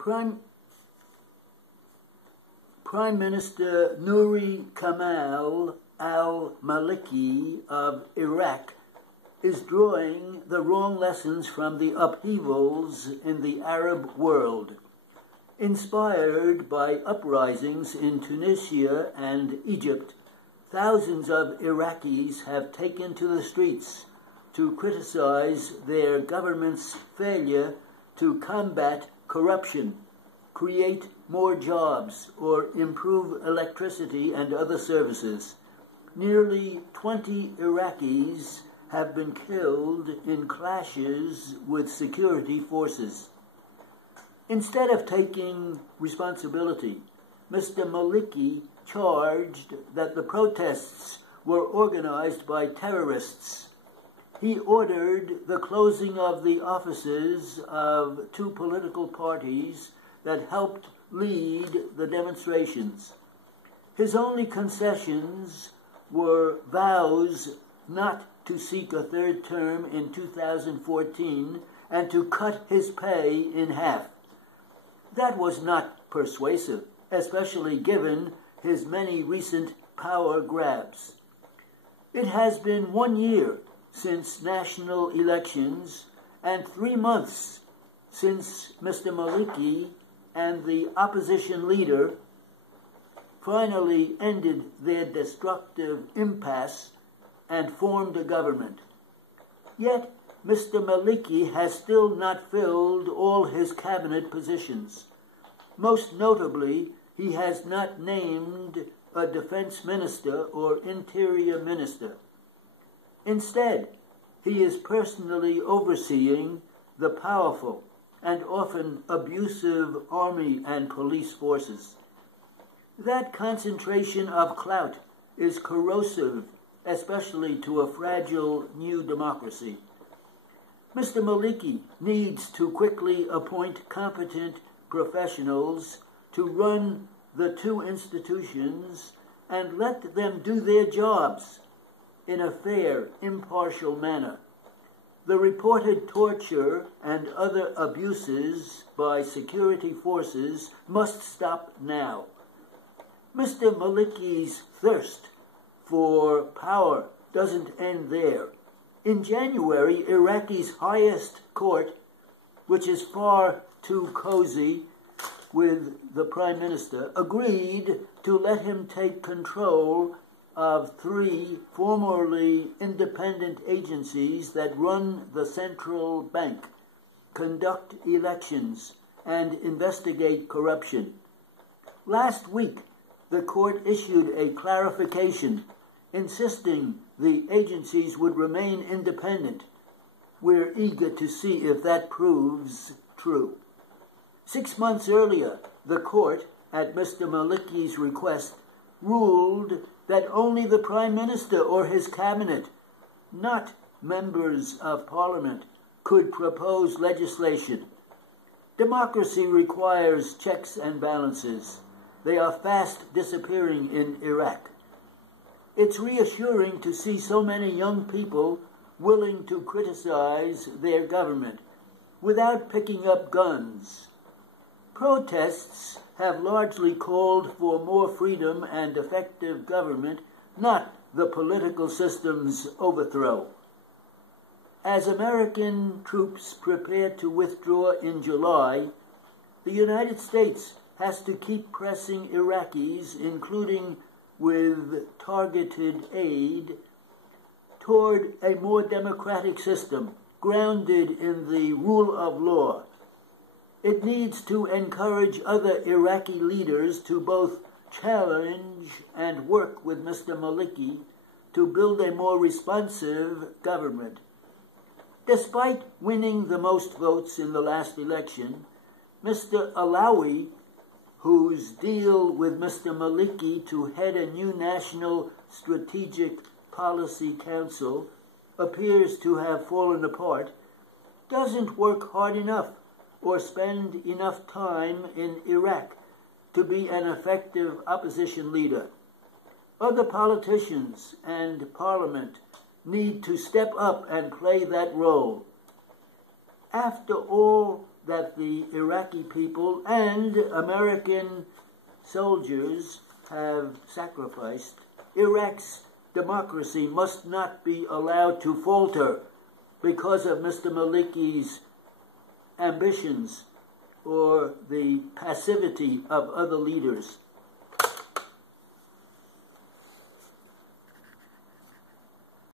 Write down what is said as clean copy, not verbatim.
Prime Minister Nouri Kamal al-Maliki of Iraq is drawing the wrong lessons from the upheavals in the Arab world. Inspired by uprisings in Tunisia and Egypt, thousands of Iraqis have taken to the streets to criticize their government's failure to combat corruption, create more jobs, or improve electricity and other services. Nearly 20 Iraqis have been killed in clashes with security forces. Instead of taking responsibility, Mr. Maliki charged that the protests were organized by terrorists. He ordered the closing of the offices of two political parties that helped lead the demonstrations. His only concessions were vows not to seek a third term in 2014 and to cut his pay in half. That was not persuasive, especially given his many recent power grabs. It has been 1 year since national elections and 3 months since Mr. Maliki and the opposition leader finally ended their destructive impasse and formed a government. Yet, Mr. Maliki has still not filled all his cabinet positions. Most notably, he has not named a defense minister or interior minister. Instead, he is personally overseeing the powerful and often abusive army and police forces. That concentration of clout is corrosive, especially to a fragile new democracy. Mr. Maliki needs to quickly appoint competent professionals to run the two institutions and let them do their jobs in a fair, impartial manner. The reported torture and other abuses by security forces must stop now. Mr. Maliki's thirst for power doesn't end there. In January, Iraqi's highest court, which is far too cozy with the Prime Minister, agreed to let him take control of 3 formerly independent agencies that run the central bank, conduct elections, and investigate corruption. Last week, the court issued a clarification insisting the agencies would remain independent. We're eager to see if that proves true. 6 months earlier, the court, at Mr. Maliki's request, ruled that only the Prime Minister or his cabinet, not members of Parliament, could propose legislation. Democracy requires checks and balances. They are fast disappearing in Iraq. It's reassuring to see so many young people willing to criticize their government without picking up guns. Protests have largely called for more freedom and effective government, not the political system's overthrow. As American troops prepare to withdraw in July, the United States has to keep pressing Iraqis, including with targeted aid, toward a more democratic system grounded in the rule of law. It needs to encourage other Iraqi leaders to both challenge and work with Mr. Maliki to build a more responsive government. Despite winning the most votes in the last election, Mr. Alawi, whose deal with Mr. Maliki to head a new National Strategic Policy Council appears to have fallen apart, doesn't work hard enough or spend enough time in Iraq to be an effective opposition leader. Other politicians and Parliament need to step up and play that role. After all that the Iraqi people and American soldiers have sacrificed. Iraq's democracy must not be allowed to falter because of Mr. Maliki's ambitions or the passivity of other leaders.